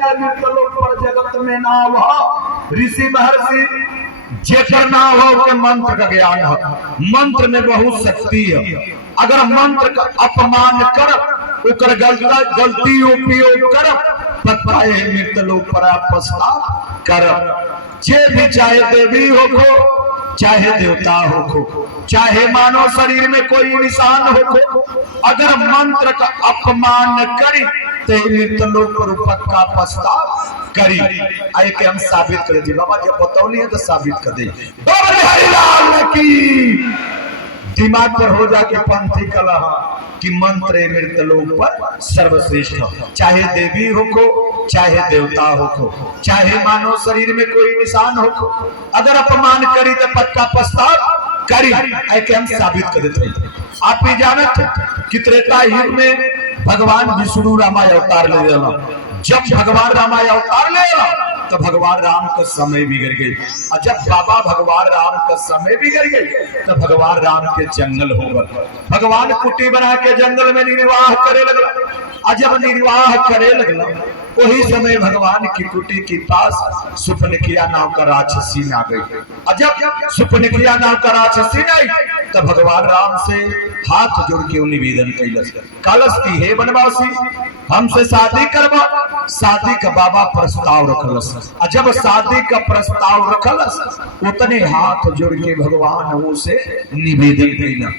जाए मृतलोक पर जगत में ना हो ऋषि महर्षि जेकर ना हो के मंत्र का ज्ञान हो। मंत्र में बहुत शक्ति है। अगर मंत्र का अपमान कर उकर गलती उपयोग कर पता है मृतलोक पर पछतावा कर। जे भी चाहे देवी हो चाहे देवता हो चाहे मानव शरीर में कोई निशान हो, अगर मंत्र का अपमान करी तो मृतलोक पर पक्का पछतावा करी। आए के हम साबित कर दी बाबा जब बतौली है तो साबित कर दे। दिमाग पर हो जाके पंथी कलह कि मंत्र मृतलोक पर सर्वश्रेष्ठ हो। चाहे देवी हो चाहे देवता हो चाहे मानव शरीर में कोई निशान हो, अगर अपमान करी तो पक्का पछतावा करी। आए के हम साबित कर देते। आप भी जानत कि त्रेता युग में भगवान विष्णु रामाय अवतार ले लेना। जब भगवान रामाय अवतार ले लेना तो भगवान राम का समय बिगड़ गई। और जब बाबा भगवान राम का समय बिगड़ गई तो भगवान राम के जंगल हो गए। भगवान कुटी बना के जंगल में निर्वाह करे लगला। और जब निर्वाह करे लगला वही समय भगवान की कुटी के पास सुपनखिया नाम का राक्षसी आ गई। और जब सुपनखिया नाम का राक्षसी आई तो भगवान राम से हाथ जोड़ के निवेदन कैलस कलश की हे बनवासी हमसे शादी करवा। शादी का बाबा प्रस्ताव रखलस। और जब शादी का प्रस्ताव रखलस उतने हाथ जोड़ के भगवान से निवेदन कैला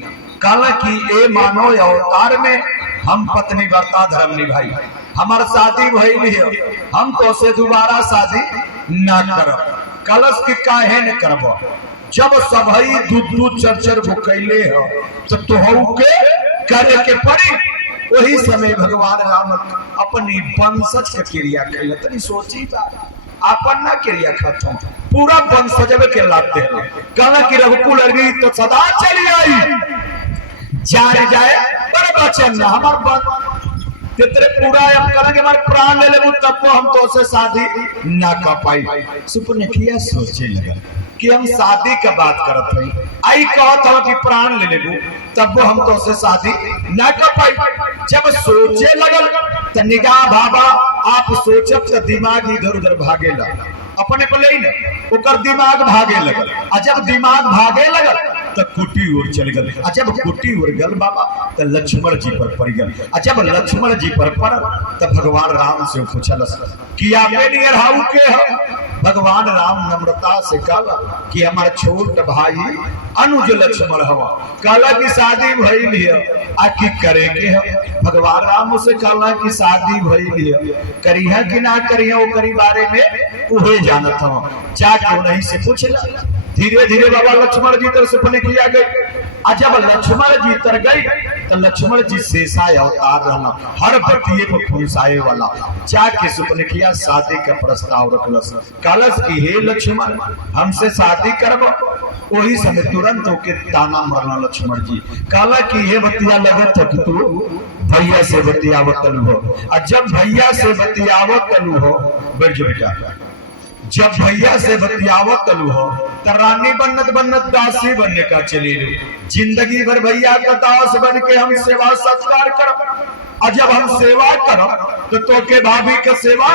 कहला कि ए मानव अवतार में हम पत्नी व्रता धर्म निभाई। हमार शादी भइल है, हम तो से दोबारा शादी न करब। कलश की काहे न करब? जब सबई दूध चरचर भुकैले हो तो तुहू के करे के पड़ी। वही समय भगवान राम अपनी वंशज के क्रिया कैल। तनी सोची अपन ना क्रिया खत्म पूरा वंशजब के लाते हैं। कहला कि रघुकुल अरगी तो सदा चली आई जाए पर बचन हमार तेरे पूरा अब करेंगे हमारे प्राण ले ले तब तो हम तो से शादी ना कर पाई। सुपनखिया सोचे लगा कि हम शादी का बात करत हई आई कहत हो कि प्राण ले लेबू तब हम तो से शादी ना कर पाई। जब सोचे लगल तो निगाह बाबा आप सोचब तो दिमाग इधर उधर भागेला अपने को ले ना ओकर दिमाग भागे लगल। आ जब दिमाग भागे लगल तो कुटी ओर चल गल। आ जब कुटी ओर गल बाबा तो लक्ष्मण जी पर पड़ गल। आ जब लक्ष्मण जी पर पड़ल तो भगवान राम से पूछलस कि आपे नियर हाउ के हो। भगवान राम नम्रता से कहला कि हमार छोट भाई अनुज लक्ष्मण हवा। कहला कि शादी भइल है आ की करे के है। भगवान राम से कहला कि शादी भइल है करिया कि ना करिया ओ करी बारे में उहे जानत हम। जाके उन्हीं से पूछला। धीरे धीरे बाबा लक्ष्मण जी तर सुपने किया गई। जब लक्ष्मण जी तर गई तो लक्ष्मण जी शेषाय अवतार रहना हर बतिये को फुंसाए वाला। जाके सुपनखिया शादी का प्रस्ताव रखलस। कलश की हे लक्ष्मण हमसे शादी करब। वही समय तुरंत होके ताना मरना लक्ष्मण जी। कहला कि हे बतिया लगत है कि तू भैया से बतियावत हो। और जब भैया से बतियावत हो बैठ बेटा जब भैया से बतियावत तलू हो तो रानी बनत बनत दासी बनने का चली लो। जिंदगी भर भैया का दास बन के हम सेवा सत्कार करब। और जब हम सेवा करब तो के भाभी के सेवा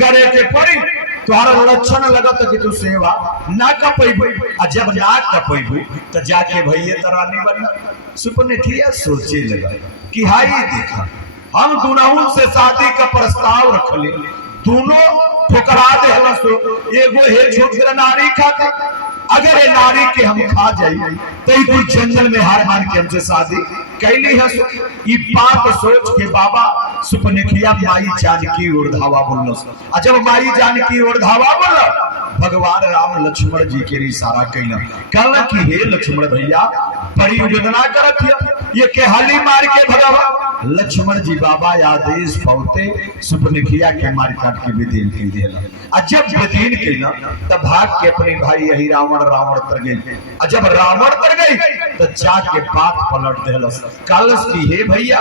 करे के पड़ी। तुम्हारा लक्षण लगत कि तू सेवा ना कर पैबू। और जब ना कर पैबू तो जाके भैया तो रानी बनना। सुपनखिया सोचे लगा कि हाई देखा हम दोनों से शादी का प्रस्ताव रख ले दोनों ठुकरा दे एगो हे छोट नारी खाते। अगर ये नारी के हम खा जाई तो कोई जंगल में हार मान के हमसे शादी कैली है। ये बात सोच के बाबा सुपनखिया माई जानकी और धावा बोलस। और जब माई जानकी और धावा बोल भगवान राम लक्ष्मण जी के इशारा कैला। कहला कि हे लक्ष्मण भैया बड़ी योजना करत है ये के हाली मार के भगवा। लक्ष्मण जी बाबा आदेश पहुंचे सुपनखिया के मार काट के विधीन के देला। और जब विधीन कैला तब भाग के अपने भाई यही रावण तर गई। और जब रावण तर गई तो जाके बात पलट देलस। कलश की हे भैया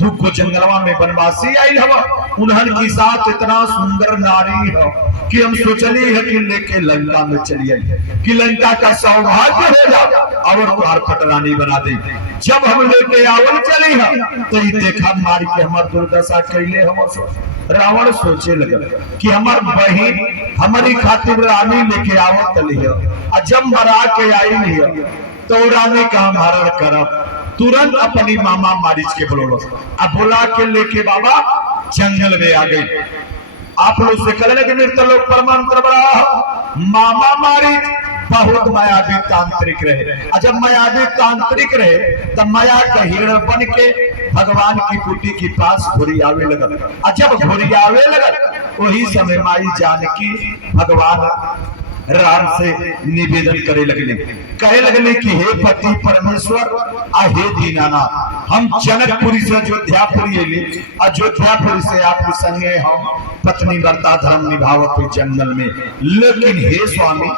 तू को जंगलवा में बनवासी आई हवा उन्हन की साथ इतना सुंदर नारी हो कि हम सोचली है कि लेके लंका में चली आई कि लंका का सौभाग्य हो जाए और तुहार पटरानी बना दे। जब हम लेके आवल चली हम तो ये देखा मार के हमार दुर्दशा कैले हम। रावण सोचे लगल कि हमार बहन हमारी खातिर रानी लेके आवत चली है, और जब मरा के आई नहीं तो रानी का हम हरण करब। तुरंत अपनी मामा मारिच के बोलो, अब बुला के लेके बाबा जंगल में आ गई। आप लोग से कल के नृत्यलोक पर मंत्र बड़ा मामा मारिच बहुत मायावी तांत्रिक रहे, और जब मायावी तांत्रिक रहे तब माया का हिरण बन के भगवान की कुटी के पास घोड़ी आवे लगल। और जब घोड़ी आवे लगल वही समय माई जानकी भगवान राम से निवेदन करे लगले, कहे लगले कि हे पति परमेश्वर आ हे दीनानाथ, हम जनकपुरी से अयोध्यापुरी अली, अयोध्यापुरी से आपके संगे हम पत्नी व्रता धर्म निभावत जंगल में, लेकिन हे स्वामी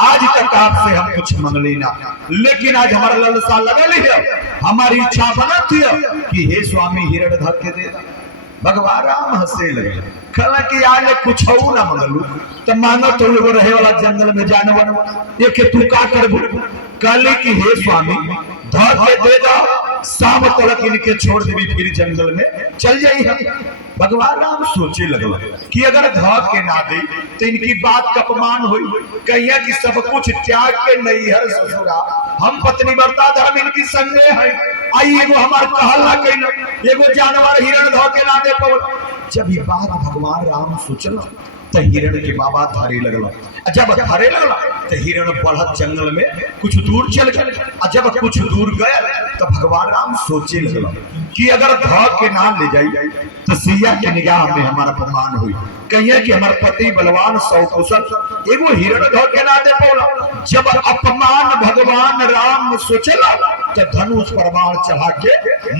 आज तक आपसे हम कुछ मंगली ना, लेकिन आज हमारा लालसा लगल है, हमारी इच्छा बनत है कि हे स्वामी हिरण धर के दे। भगवान राम हंसे लगे, कहला कि आज कुछ हो ना मंगलू तो मानो तो लोग रहे वाला जंगल में जानवर एक तू का करबू। कहले कि हे स्वामी धर के दे दो, शाम तक इनके छोड़ देवी फिर जंगल में चल जाई हम। भगवान राम सोचे लगल कि अगर धर के ना दे तो इनकी बात का अपमान हुई, कहिया कि सब कुछ त्याग के नैहर ससुरा हम पत्नी व्रता धर्म इनकी संगे है, आई एगो हमार कहल ना कइल, एगो जानवर हिरण धर के ना दे पवल। जब ये बात भगवान राम सोचल तो हिरण के बाबा धारे लगल, जब धारे लगल तो हिरण बढ़त जंगल में कुछ दूर चल गए, जब कुछ दूर गया तो भगवान राम सोचे लगल कि अगर धर के ना ले जाई तो सिया की निगाह में हमारा अपमान हुई, कहिए कि हमारे पति बलवान सौ कुशल एगो हिरण धर के ना दे पौला। जब अपमान भगवान राम सोचला तो धनुष पर बाण चढ़ा के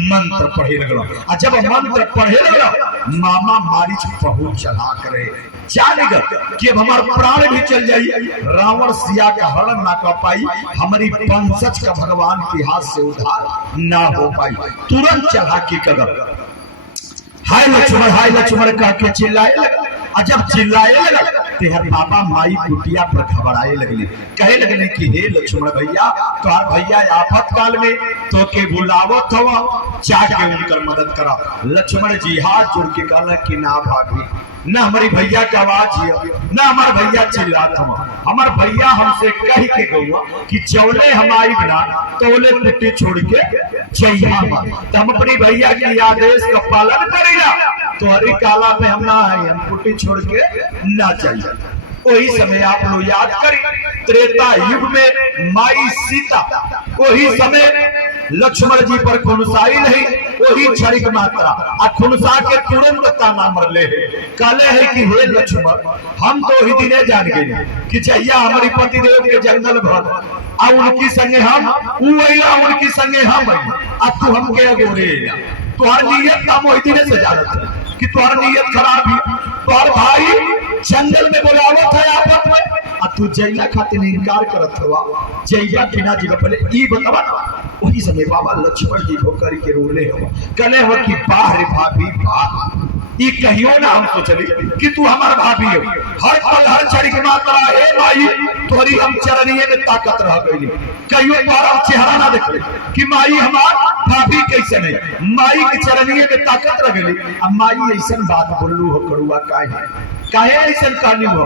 मंत्र पढ़े लगल, और जब मंत्र पढ़े लगल मामा मारिच बहुत चढ़ा करे जानेगा कि अब हमारा प्राण भी चल जाई, रावण सिया का हरण ना कर पाई, हमारी वंशज का भगवान के हाथ से उद्धार ना हो पाई। तुरंत चढ़ा के कदम हाय लक्ष्मण कह के चिल्लाए लगा, और जब चिल्लाए लगा तेहर बाबा माई कुटिया पर घबराए लगले, कहे लगले कि हे लक्ष्मण भैया तोहार भैया आफत काल में तो के बुलावत हवा, जाके उनकर मदद करा। लक्ष्मण जी हाथ जोड़ के कहला कि ना भाभी, न हमारी भैया की आवाज न हमारे भैया चिल्लात हम, हमार भैया हमसे कह के गौआ कि चौले हमारी बना तोले कुटी छोड़ के जइया, तो हम अपनी भैया की आदेश का पालन करेगा, तो हरी काला में हम ना है, हम कुटी छोड़ के ना चाहिए। वही समय आप लोग याद करें त्रेता युग में माई सीता वही समय लक्ष्मण जी पर खुनसाई नहीं, वही क्षणिक मात्रा आ खुनसा के तुरंत ताना मरले है, कहले है कि हे लक्ष्मण हम तो ही दिने जान गए कि चाहिए हमारी पति देव के जंगल भर आ उनकी संगे हम उनकी संगे हम आ तू हमके अगोरे तुहार नियत हम वही दिने से जानत है कि तुहार नियत खराब है, तुहार भाई जंगल में बोलावत है आपत में आ तू जैला खातिर इनकार करत हवा, जैला बिना जी पहले ई बतावा ना। वही समय बाबा लक्ष्मण जी होकर के रोले हो, कहले हो कि बाहर भाभी बात ई कहियो ना हम सोचली कि तू हमार भाभी हो, हर पल हर क्षण की मात्रा हे माई तोरी हम चरणिए में ताकत रह गई, कहियो तोरा चेहरा ना देखे कि माई हमार भाभी कैसे नहीं, माई के चरणिए में ताकत रह गई। अब माई ऐसन बात बोलू हो करुआ काहे ऐसन कहनी हो।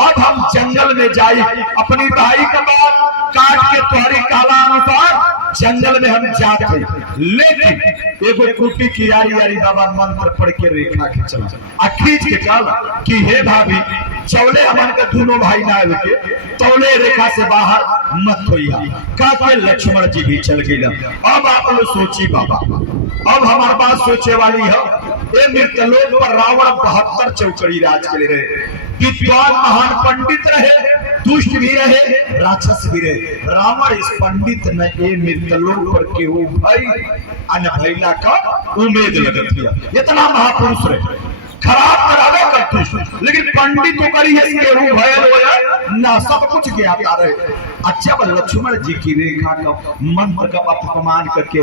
अब हम जंगल में जाई अपनी भाई का बात काट के तोहरी काला अनुसार जंगल में हम जाते, लेकिन एगो कुटी की यारी बाबा मंत्र पढ़ के रेखा खींचला आ खींच के कहला कि हे भाभी चौले हमारे का दोनों भाई ना के तौले रेखा से बाहर मत होइया, कह के लक्ष्मण जी भी चल गए। अब आप लोग सोची बाबा, अब हमारे बात सोचे वाली है, ये मृतलोक पर रावण 72 चौकड़ी राज के रहे, विद्वान महान पंडित रहे, दुष्ट भी रहे, राक्षस भी रहे। रावण इस पंडित ने ए मृतलोक पर केहू भाई अन भैला का उम्मीद लगत है, इतना महापुरुष रहे, खराब करावे कर प्रतिष्ठित, लेकिन पंडित तो करी केहू भयल होया ना, सब कुछ ज्ञाता रहे। अच्छा लक्ष्मण जी की रेखा का मंत्र का अपमान करके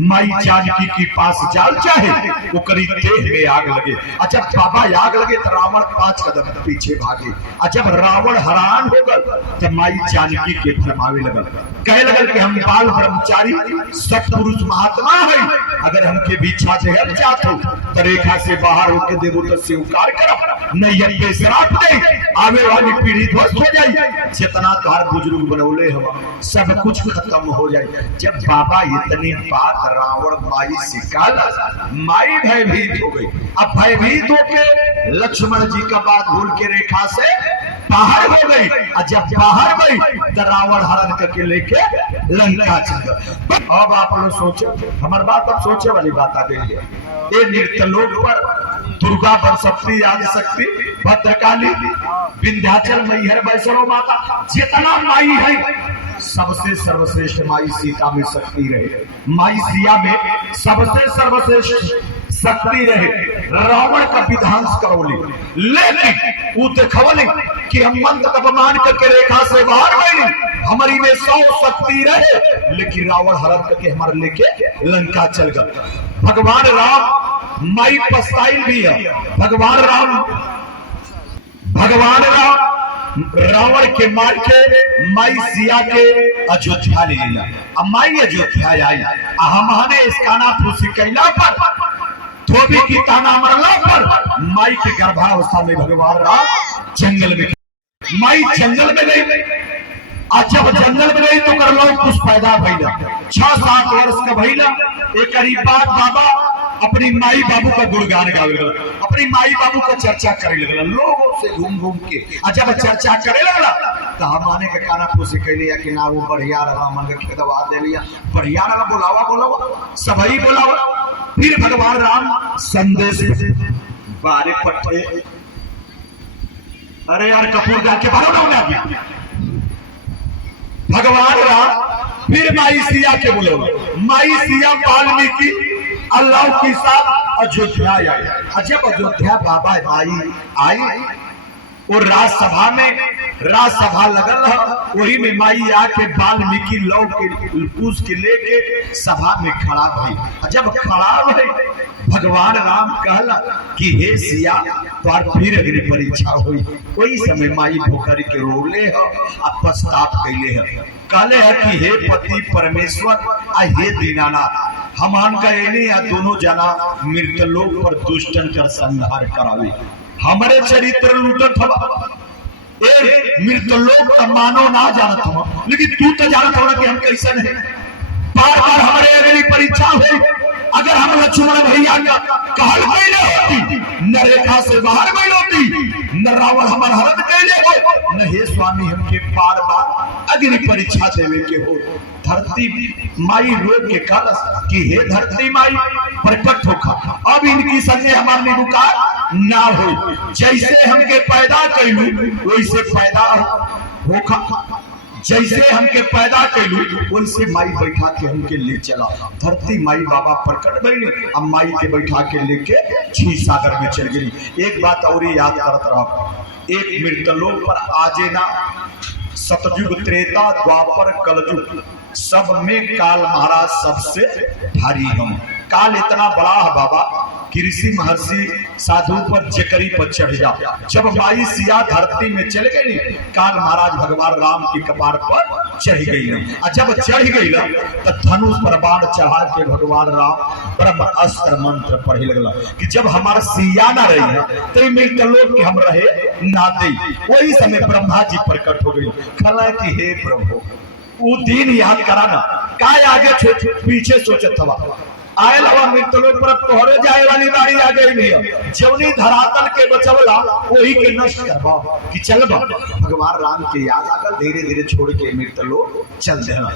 माई जानकी के पास जाल चाहे वो करी देह में आग लगे। अच्छा बाबा आग लगे तो रावण 5 कदम पीछे भागे। जब रावण हैरान हो गल तो माई जानकी के फरमावे लगल, कहे लगल कि हम बाल ब्रह्मचारी सत्पुरुष महात्मा है, अगर हमके भी इच्छा से हम चाहते हो तो रेखा से बाहर होके देवो तो स्वीकार करब, नहीं ये श्राप दे, आवे वाली पीढ़ी ध्वस्त हो जाए, जितना तोहार बुजुर्ग बनौले हम सब कुछ खत्म हो जाए। जब बाबा इतनी बात रावण माई सिकाल, माई भयभीत हो गई। अब भयभीत होके लक्ष्मण जी का बात भूल के रेखा से बाहर हो गई। और जब बाहर गई तो रावण हरण करके लेके लंका चल गया। अब आप लोग सोचो, हमारी बात अब सोचे वाली बात आ गई है। ये नृत्यलोक पर दुर्गा बरसप्ती, आदिशक्ति, भद्रकाली, विंध्याचल, मैहर, वैष्णो माता, जितना माई है सबसे सर्वश्रेष्ठ माई सीता में शक्ति रहे, माई सिया में सबसे सर्वश्रेष्ठ शक्ति रहे। रावण का विध्वंस करौली, लेकिन वो देखवले कि हम मंत्र का अपमान करके रेखा से बाहर गए, हमारी में 100 शक्ति रहे, लेकिन रावण हरण करके हमारे लेके लंका चल गया। भगवान राम माई पछताई भी है। भगवान राम रावण के मार के माई सिया के अयोध्या ले लेला। अब माई अयोध्या आई, हमने इसका ना फूसी कैला पर, धोबी की ताना मरला पर, माई के गर्भावस्था में भगवान राम जंगल में, माई जंगल में गई। जब जंगल में गई तो कर लो कुछ पैदा भैला, 6-7 वर्ष का भैला। एक करीब बात बाबा अपनी माई बाबू का गुणगान गावे लगला, अपनी माई बाबू का चर्चा करे लगला लोगों से घूम घूम के। जब चर्चा करे लगला तो हमाने के काना पूछे कहलिया कि ना वो बढ़िया रहा, मन के खेदवा दे लिया, बढ़िया रहा, बुलावा सबही बुलावा। फिर भगवान राम संदेश बारे पट्टे, अरे यार कपूर डाल के बाहर ना गया। भगवान राम फिर माई सिया के बोले, माई सिया वाल्मीकि अल्लाह के साथ अयोध्या आई। जब अयोध्या बाबा आई और राजसभा में राजसभा लगल है, वही में माई आके वाल्मीकि लौ के पूछ के लेके सभा में खड़ा भई। जब खड़ा भई भगवान राम कहला कि हे सिया तोर फिर अग्नि परीक्षा हुई। वही समय माई भोकर के रोले है और पछताप कैले है, कहले है कि हे पति परमेश्वर आ हे दीनानाथ, हमान का एने या दोनों जना मृतलोक पर दुष्टन कर संहार करावे, हमारे चरित्र लूटत हवा। ए मृतलोक का मानो ना जानत हवा, लेकिन तू तो जानत हवा कि हम कैसे नहीं। बार बार हमारे अग्नि परीक्षा हुई, अगर हम लक्ष्मण भैया का कहल कैले होती, न रेखा से बाहर गई होती, न रावण हमार हरण कैले हो, न हे स्वामी हमके बार बार अग्नि परीक्षा देवे के हो। धरती माई रोक के कलश कि हे धरती माई प्रकट होखा, अब इनकी संगे हमार निबुकार ना हो, जैसे हमके पैदा कैलू वैसे पैदा होखा, जैसे हमके पैदा कैलू वैसे माई बैठा के हमके ले चला। धरती माई बाबा प्रकट भइले, अब माई के बैठा के लेके क्षीर सागर में चल गई। एक बात और याद करत रहो, एक मृतलोक पर आजे ना सतयुग, त्रेता, द्वापर, कलयुग सब में काल महाराज सबसे भारी हम। काल इतना बड़ा है बाबा कि ऋषि महर्षि साधु पर जकरी पर चढ़ जा। जब माई सिया धरती में चल गई, काल महाराज भगवान राम की कपार पर चढ़ गई। और जब चढ़ गई तो धनुष पर बाण चढ़ा के भगवान राम ब्रह्म अस्त्र मंत्र पढ़े लगला कि जब हमारा सिया ना रही तो मृतलोक के हम रहे ना दे। वही समय ब्रह्मा जी प्रकट हो गई, कहला कि हे प्रभु वो दिन याद कराना, काय आगे पीछे सोचत हवा, आयल हवा मृतलोक पर तोहरे जाए वाली बारी आ गई नहीं, जवनी धरातल के बचवला वही के नष्ट करबा कि चलबा। भगवान राम के याद आकर धीरे धीरे छोड़ के मृतलोक चल देना।